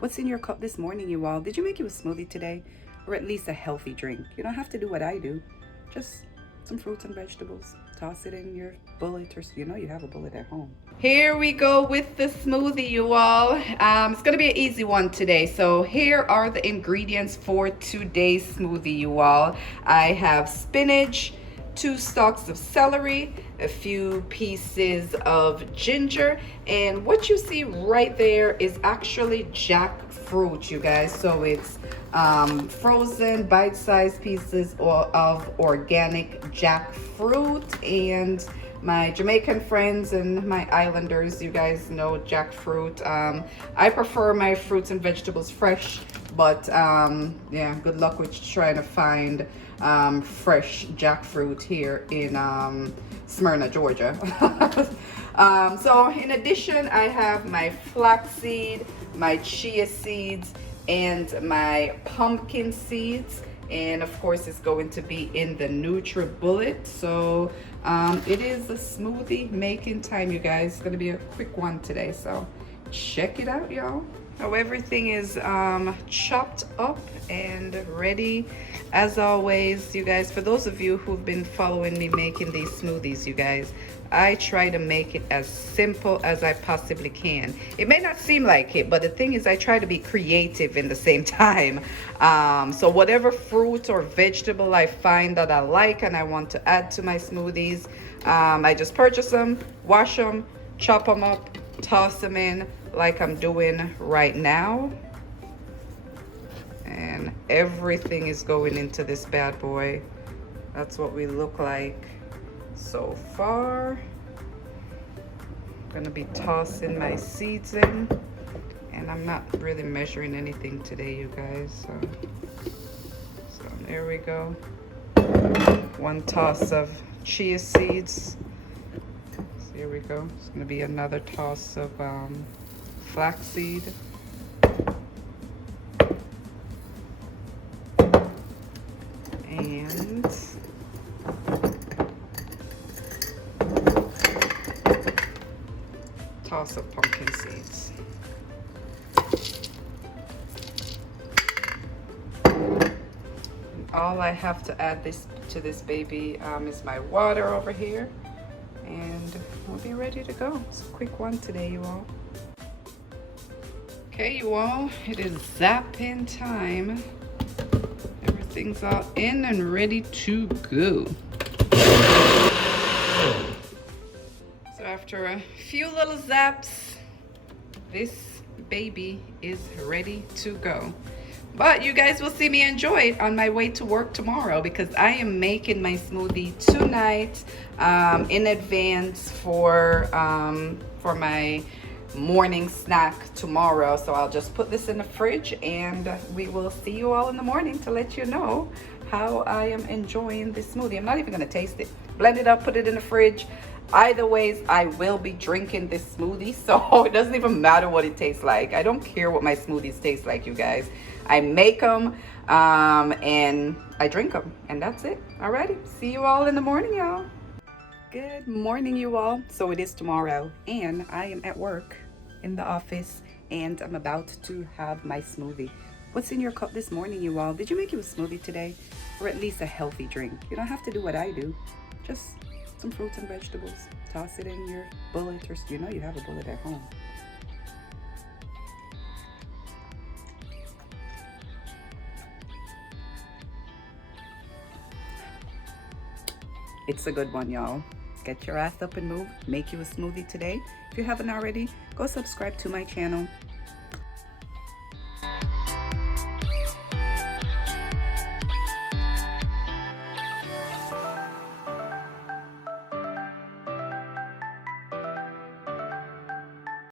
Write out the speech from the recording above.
What's in your cup this morning, you all? Did you make you a smoothie today? Or at least a healthy drink? You don't have to do what I do. Just some fruits and vegetables. Toss it in your bullet, or you know you have a bullet at home. Here we go with the smoothie, you all. It's gonna be an easy one today. So here are the ingredients for today's smoothie, you all. I have spinach, 2 stalks of celery, a few pieces of ginger, and what you see right there is actually jackfruit, you guys. So it's frozen bite-sized pieces of organic jackfruit, and my Jamaican friends and my islanders, you guys know jackfruit. I prefer my fruits and vegetables fresh, but yeah, good luck with trying to find fresh jackfruit here in Smyrna, Georgia. So in addition, I have my flaxseed, my chia seeds, and my pumpkin seeds, and of course it's going to be in the Nutribullet. So it is a smoothie making time, you guys. It's going to be a quick one today, so check it out, y'all. So everything is chopped up and ready. As always, you guys, for those of you who've been following me making these smoothies, you guys, I try to make it as simple as I possibly can. It may not seem like it, but the thing is I try to be creative in the same time. So whatever fruit or vegetable I find that I like and I want to add to my smoothies, I just purchase them, wash them, chop them up, toss them in like I'm doing right now. And everything is going into this bad boy. That's what we look like so far. I'm gonna be tossing my seeds in, and I'm not really measuring anything today, you guys. So there we go. 1 toss of chia seeds. So here we go. It's gonna be another toss of flaxseed. And toss of pumpkin seeds. And all I have to add to this baby is my water over here, and we'll be ready to go. It's a quick one today, you all. Okay, you all, it is zapping time. Everything's all in and ready to go. So after a few little zaps, this baby is ready to go. But you guys will see me enjoy it on my way to work tomorrow, because I am making my smoothie tonight in advance for my morning snack tomorrow. So I'll just put this in the fridge, and we will see you all in the morning to let you know how I am enjoying this smoothie. I'm not even gonna taste it. Blend it up, put it in the fridge. Either ways, I will be drinking this smoothie, so it doesn't even matter what it tastes like. I don't care what my smoothies taste like, you guys. I make them and I drink them, and that's it. Alrighty, see you all in the morning, y'all. Good morning, you all. So it is tomorrow, and I am at work in the office, and I'm about to have my smoothie. What's in your cup this morning, you all? Did you make you a smoothie today? Or at least a healthy drink? You don't have to do what I do. Just some fruits and vegetables. Toss it in your bullet, or you know you have a bullet at home. It's a good one, y'all. Get your ass up and move. Make you a smoothie today. If you haven't already, go subscribe to my channel.